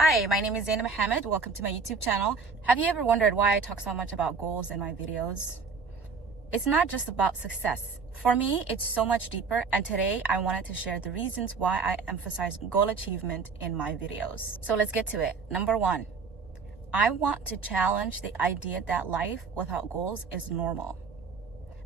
Hi, my name is Zaina Mohammed. Welcome to my YouTube channel. Have you ever wondered why I talk so much about goals in my videos? It's not just about success. For me, it's so much deeper, and today I wanted to share the reasons why I emphasize goal achievement in my videos. So let's get to it. Number one, I want to challenge the idea that life without goals is normal,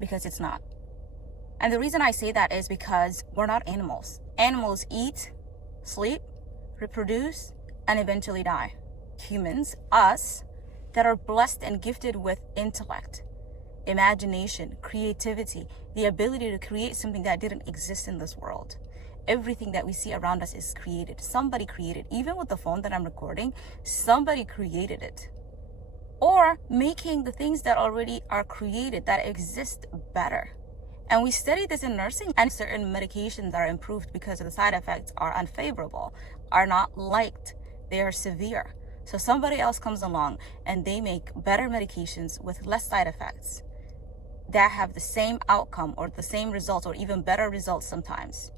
because it's not. And the reason I say that is because we're not animals. Animals eat, sleep, reproduce, and eventually die. Humans, us, that are blessed and gifted with intellect, imagination, creativity, the ability to create something that didn't exist in this world. Everything that we see around us is created. Somebody created. Even with the phone that I'm recording, somebody created it. Or making the things that already are created, that exist, better. And we study this in nursing, and certain medications are improved because the side effects are unfavorable, are not liked, they are severe. So somebody else comes along and they make better medications with less side effects that have the same outcome or the same results or even better results sometimes.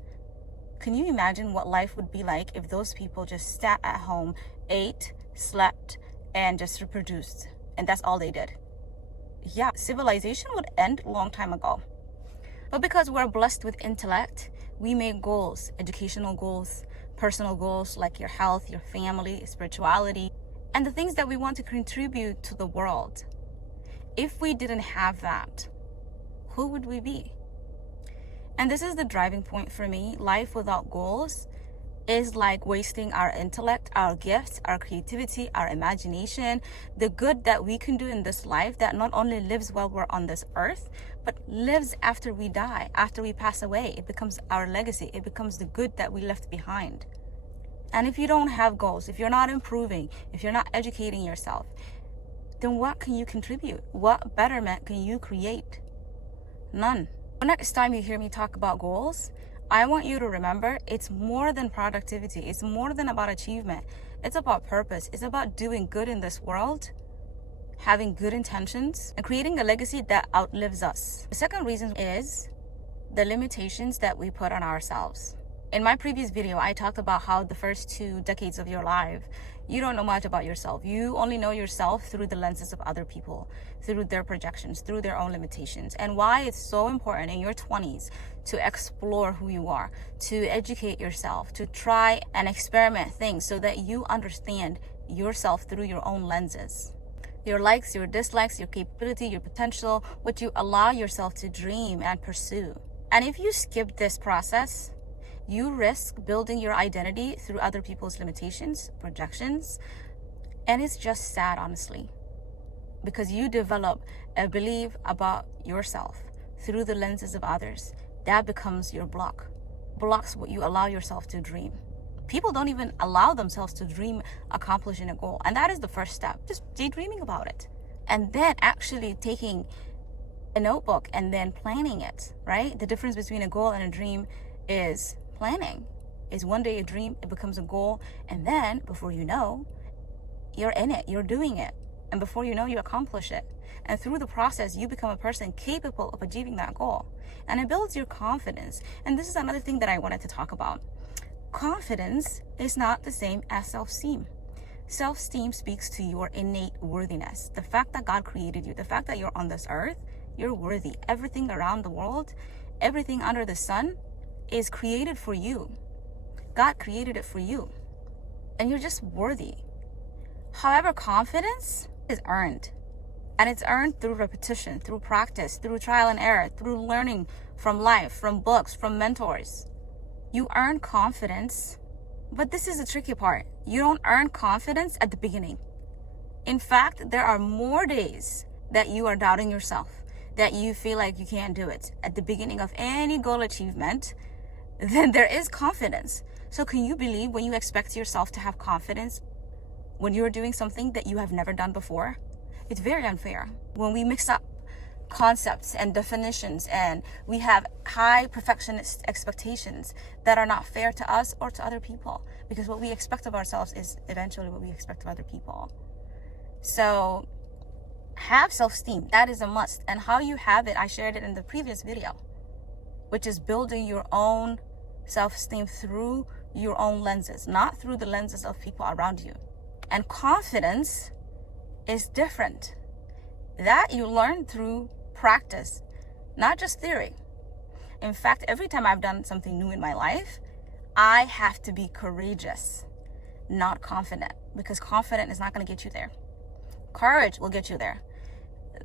Can you imagine what life would be like if those people just sat at home, ate, slept, and just reproduced, and that's all they did? Yeah, civilization would end a long time ago. But because we're blessed with intellect, we make goals, educational goals, personal goals like your health, your family, spirituality, and the things that we want to contribute to the world. If we didn't have that, who would we be? And this is the driving point for me. Life without goals is like wasting our intellect, our gifts, our creativity, our imagination, the good that we can do in this life that not only lives while we're on this earth, but lives after we die, after we pass away. It becomes our legacy. It becomes the good that we left behind. And if you don't have goals, if you're not improving, if you're not educating yourself, then what can you contribute? What betterment can you create? None. The next time you hear me talk about goals, I want you to remember it's more than productivity. It's more than about achievement. It's about purpose. It's about doing good in this world, having good intentions, and creating a legacy that outlives us. The second reason is the limitations that we put on ourselves. In my previous video, I talked about how the first 2 decades of your life, you don't know much about yourself. You only know yourself through the lenses of other people, through their projections, through their own limitations. And why it's so important in your 20s to explore who you are, to educate yourself, to try and experiment things so that you understand yourself through your own lenses. Your likes, your dislikes, your capability, your potential, what you allow yourself to dream and pursue. And if you skip this process, you risk building your identity through other people's limitations, projections, and it's just sad, honestly, because you develop a belief about yourself through the lenses of others. That becomes your blocks what you allow yourself to dream. People don't even allow themselves to dream accomplishing a goal, and that is the first step, just daydreaming about it, and then actually taking a notebook and then planning it, right? The difference between a goal and a dream is planning. Is one day a dream, it becomes a goal, and then before you know, you're in it, you're doing it, and before you know, you accomplish it. And through the process, you become a person capable of achieving that goal, and it builds your confidence. And this is another thing that I wanted to talk about. Confidence is not the same as self-esteem. Self-esteem speaks to your innate worthiness, the fact that God created you, the fact that you're on this earth, you're worthy. Everything around the world, everything under the sun is created for you. God created it for you, and you're just worthy. However, confidence is earned, and it's earned through repetition, through practice, through trial and error, through learning from life, from books, from mentors. You earn confidence, but this is the tricky part. You don't earn confidence at the beginning. In fact, there are more days that you are doubting yourself, that you feel like you can't do it at the beginning of any goal achievement, then there is confidence. So can you believe when you expect yourself to have confidence when you're doing something that you have never done before? It's very unfair. When we mix up concepts and definitions and we have high perfectionist expectations that are not fair to us or to other people, because what we expect of ourselves is eventually what we expect of other people. So have self-esteem. That is a must. And how you have it, I shared it in the previous video, which is building your own self-esteem through your own lenses, not through the lenses of people around you. And confidence is different. That you learn through practice, not just theory. In fact, every time I've done something new in my life, I have to be courageous, not confident, because confident is not going to get you there. Courage will get you there.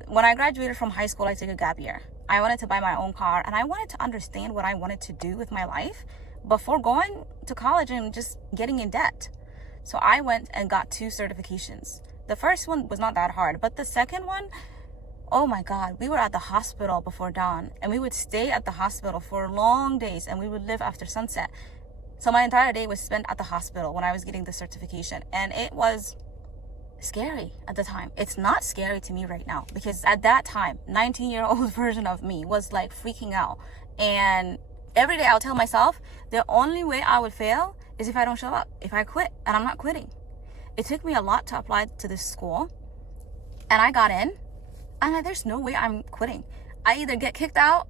When I graduated from high school, I took a gap year. I wanted to buy my own car, and I wanted to understand what I wanted to do with my life before going to college and just getting in debt. So I went and got 2 certifications. The first one was not that hard, but the second one, oh my God, we were at the hospital before dawn, and we would stay at the hospital for long days, and we would live after sunset. So my entire day was spent at the hospital when I was getting the certification, and it was scary at the time. It's not scary to me right now, because at that time, 19-year-old version of me was like freaking out. And every day I'll tell myself, the only way I would fail is if I don't show up, if I quit, and I'm not quitting. It took me a lot to apply to this school, and I got in, and there's no way I'm quitting. I either get kicked out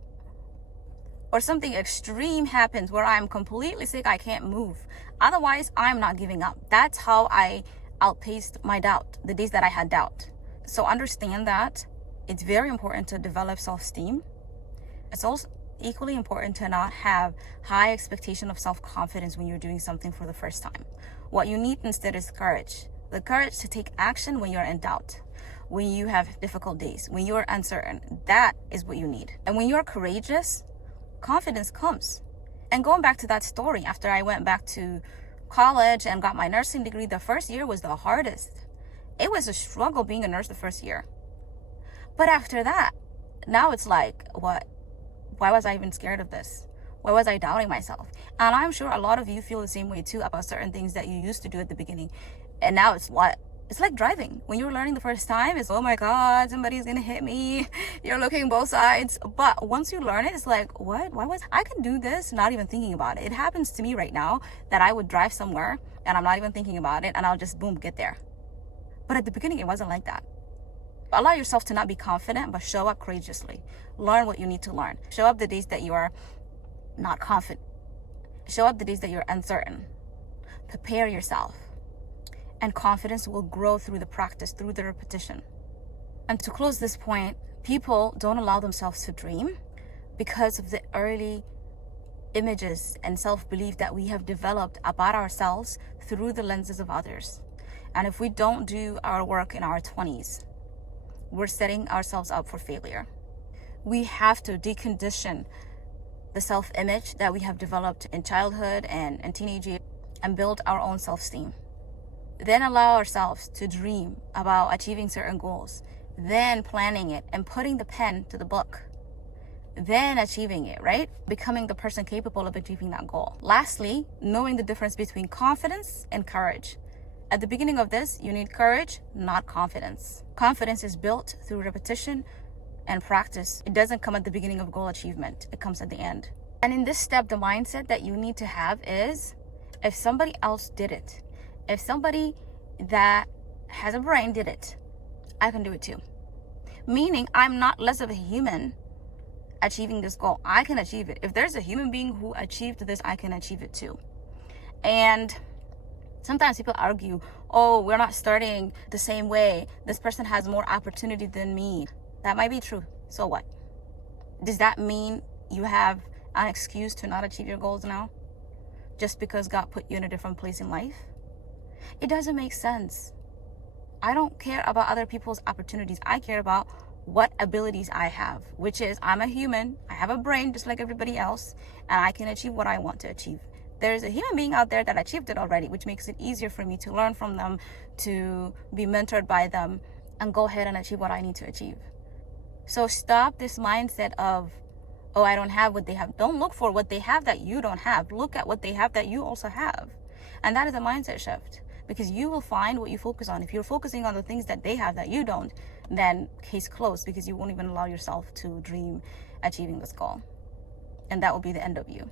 or something extreme happens where I'm completely sick, I can't move. Otherwise, I'm not giving up. That's how I outpaced my doubt, the days that I had doubt. So understand that it's very important to develop self-esteem. It's also equally important to not have high expectation of self-confidence when you're doing something for the first time. What you need instead is courage. The courage to take action when you're in doubt, when you have difficult days, when you're uncertain. That is what you need. And when you're courageous, confidence comes. And going back to that story, after I went back to college and got my nursing degree, the first year was the hardest. It was a struggle being a nurse the first year. But after that, now it's like, what? Why was I even scared of this? Why was I doubting myself? And I'm sure a lot of you feel the same way too about certain things that you used to do at the beginning. And now it's what? It's like driving. When you're learning the first time, it's, oh my God, somebody's gonna hit me. You're looking both sides. But once you learn it, it's like, what? I can do this, not even thinking about it. It happens to me right now that I would drive somewhere and I'm not even thinking about it, and I'll just boom, get there. But at the beginning, it wasn't like that. Allow yourself to not be confident, but show up courageously. Learn what you need to learn. Show up the days that you are not confident. Show up the days that you're uncertain. Prepare yourself. And confidence will grow through the practice, through the repetition. And to close this point, people don't allow themselves to dream because of the early images and self-belief that we have developed about ourselves through the lenses of others. And if we don't do our work in our 20s, we're setting ourselves up for failure. We have to decondition the self-image that we have developed in childhood and teenage years and build our own self-esteem. Then allow ourselves to dream about achieving certain goals, then planning it and putting the pen to the book, then achieving it, right? Becoming the person capable of achieving that goal. Lastly, knowing the difference between confidence and courage. At the beginning of this, you need courage, not confidence. Confidence is built through repetition and practice. It doesn't come at the beginning of goal achievement. It comes at the end. And in this step, the mindset that you need to have is, if somebody else did it, if somebody that has a brain did it, I can do it too. Meaning I'm not less of a human achieving this goal. I can achieve it. If there's a human being who achieved this, I can achieve it too. And sometimes people argue, oh, we're not starting the same way. This person has more opportunity than me. That might be true. So what? Does that mean you have an excuse to not achieve your goals now? Just because God put you in a different place in life? It doesn't make sense. I don't care about other people's opportunities. I care about what abilities I have, which is I'm a human. I have a brain just like everybody else, and I can achieve what I want to achieve. There's a human being out there that achieved it already, which makes it easier for me to learn from them, to be mentored by them, and go ahead and achieve what I need to achieve. So stop this mindset of, oh, I don't have what they have. Don't look for what they have that you don't have. Look at what they have that you also have. And that is a mindset shift, because you will find what you focus on. If you're focusing on the things that they have that you don't, then case closed, because you won't even allow yourself to dream achieving this goal. And that will be the end of you.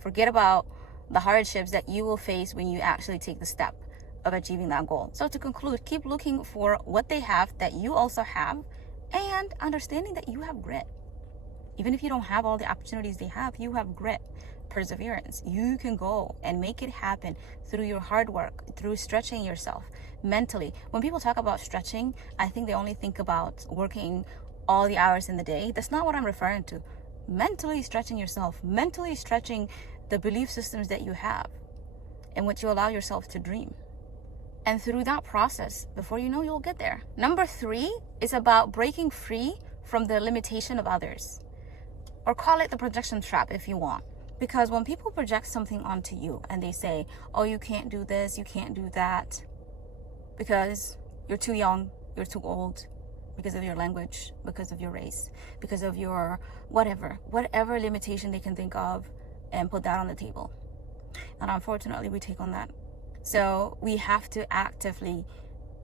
Forget about the hardships that you will face when you actually take the step of achieving that goal. So to conclude, keep looking for what they have that you also have, and understanding that you have grit. Even if you don't have all the opportunities they have, you have grit, perseverance. You can go and make it happen through your hard work, through stretching yourself mentally. When people talk about stretching, I think they only think about working all the hours in the day. That's not what I'm referring to. Mentally stretching yourself, mentally stretching the belief systems that you have and what you allow yourself to dream. And through that process, before you know, you'll get there. Number 3 is about breaking free from the limitation of others, or call it the projection trap if you want. Because when people project something onto you and they say, oh, you can't do this, you can't do that, because you're too young, you're too old, because of your language, because of your race, because of your whatever limitation they can think of, and put that on the table. And unfortunately, we take on that. So we have to actively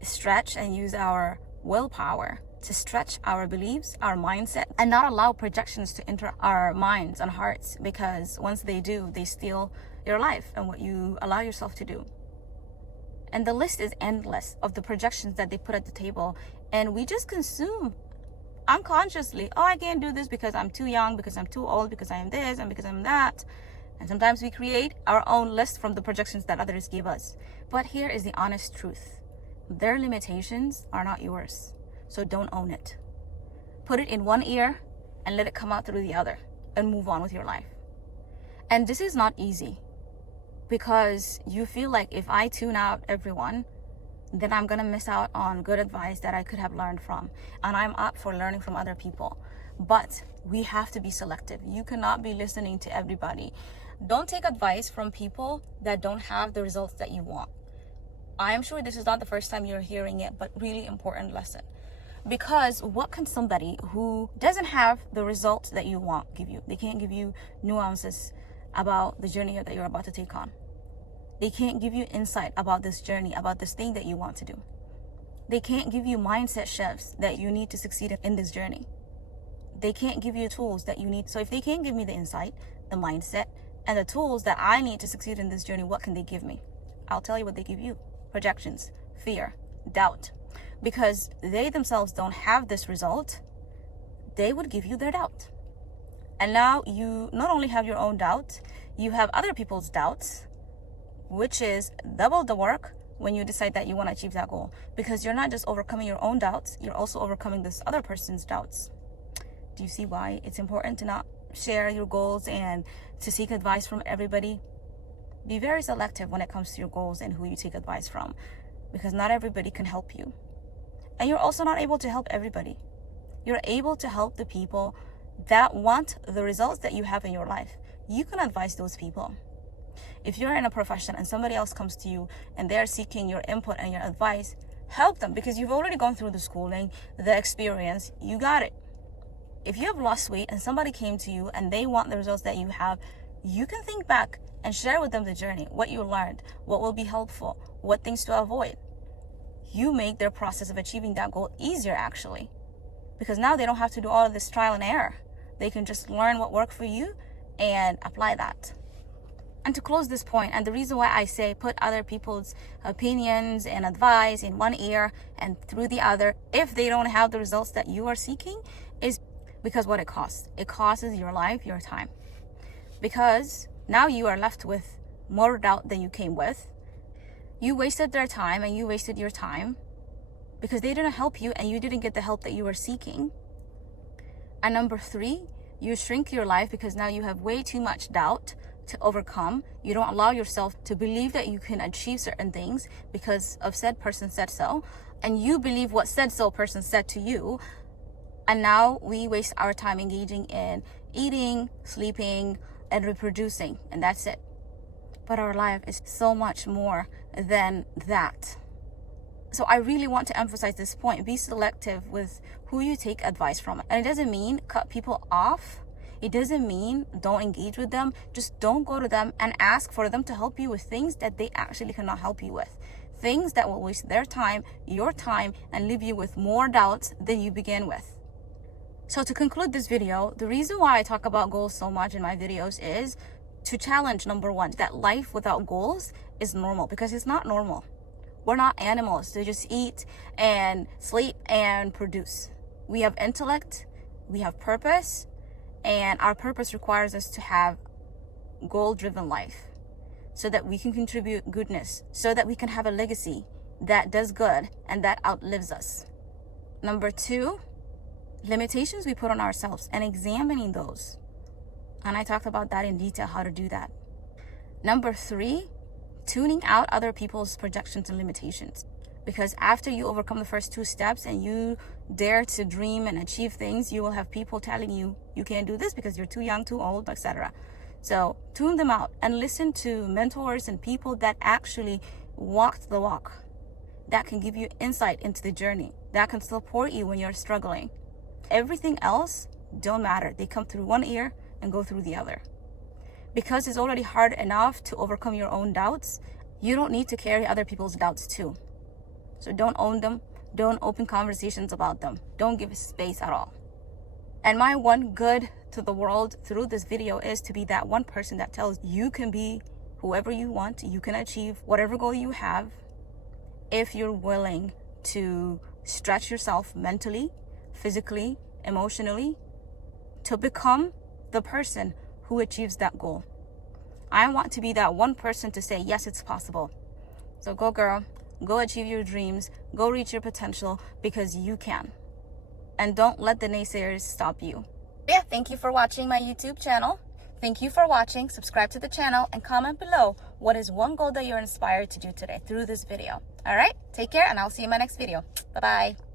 stretch and use our willpower to stretch our beliefs, our mindset, and not allow projections to enter our minds and hearts, because once they do, they steal your life and what you allow yourself to do. And the list is endless of the projections that they put at the table, and we just consume unconsciously. Oh, I can't do this because I'm too young, because I'm too old, because I am this and because I'm that. And sometimes we create our own list from the projections that others give us. But here is the honest truth. Their limitations are not yours. So don't own it. Put it in one ear and let it come out through the other and move on with your life. And this is not easy, because you feel like if I tune out everyone, then I'm going to miss out on good advice that I could have learned from. And I'm up for learning from other people. But we have to be selective. You cannot be listening to everybody. Don't take advice from people that don't have the results that you want. I am sure this is not the first time you're hearing it, but really important lesson. Because what can somebody who doesn't have the results that you want give you? They can't give you nuances about the journey that you're about to take on. They can't give you insight about this journey, about this thing that you want to do. They can't give you mindset shifts that you need to succeed in this journey. They can't give you tools that you need. So if they can't give me the insight, the mindset, and the tools that I need to succeed in this journey, what can they give me? I'll tell you what they give you. Projections, fear, doubt. Because they themselves don't have this result, they would give you their doubt. And now you not only have your own doubt, you have other people's doubts, which is double the work when you decide that you want to achieve that goal. Because you're not just overcoming your own doubts, you're also overcoming this other person's doubts. Do you see why it's important to not share your goals and to seek advice from everybody? Be very selective when it comes to your goals and who you take advice from, because not everybody can help you. And you're also not able to help everybody. You're able to help the people that want the results that you have in your life. You can advise those people. If you're in a profession and somebody else comes to you and they're seeking your input and your advice, help them, because you've already gone through the schooling, the experience, you got it. If you have lost weight and somebody came to you and they want the results that you have, you can think back and share with them the journey, what you learned, what will be helpful, what things to avoid. You make their process of achieving that goal easier, actually, because now they don't have to do all of this trial and error. They can just learn what worked for you and apply that. And to close this point, and the reason why I say put other people's opinions and advice in one ear and through the other, if they don't have the results that you are seeking, is because what it costs. It costs your life, your time. Because now you are left with more doubt than you came with. You wasted their time and you wasted your time because they didn't help you and you didn't get the help that you were seeking. And number 3, you shrink your life because now you have way too much doubt to overcome. You don't allow yourself to believe that you can achieve certain things because of said person said so. And you believe what said so person said to you. And now we waste our time engaging in eating, sleeping, and reproducing. And that's it. But our life is so much more than that. So I really want to emphasize this point. Be selective with who you take advice from. And it doesn't mean cut people off. It doesn't mean don't engage with them. Just don't go to them and ask for them to help you with things that they actually cannot help you with. Things that will waste their time, your time, and leave you with more doubts than you began with. So to conclude this video, the reason why I talk about goals so much in my videos is to challenge, number 1, that life without goals is normal, because it's not normal. We're not animals to just eat and sleep and produce. We have intellect, we have purpose, And our purpose requires us to have goal-driven life so that we can contribute goodness, so that we can have a legacy that does good and that outlives us. Number 2, limitations we put on ourselves and examining those. And I talked about that in detail, how to do that. Number 3, tuning out other people's projections and limitations. Because after you overcome the first 2 steps and you dare to dream and achieve things, you will have people telling you, you can't do this because you're too young, too old, etc. So tune them out and listen to mentors and people that actually walked the walk, that can give you insight into the journey, that can support you when you're struggling. Everything else don't matter. They come through one ear and go through the other. Because it's already hard enough to overcome your own doubts, you don't need to carry other people's doubts too. So don't own them. Don't open conversations about them. Don't give space at all. And my one good to the world through this video is to be that one person that tells you can be whoever you want, you can achieve whatever goal you have if you're willing to stretch yourself mentally, physically, emotionally, to become the person who achieves that goal. I want to be that one person to say, yes, it's possible. So go girl, go achieve your dreams, go reach your potential, because you can. And don't let the naysayers stop you. Yeah, thank you for watching my YouTube channel. Thank you for watching. Subscribe to the channel and comment below what is one goal that you're inspired to do today through this video. All right, take care and I'll see you in my next video. Bye-bye.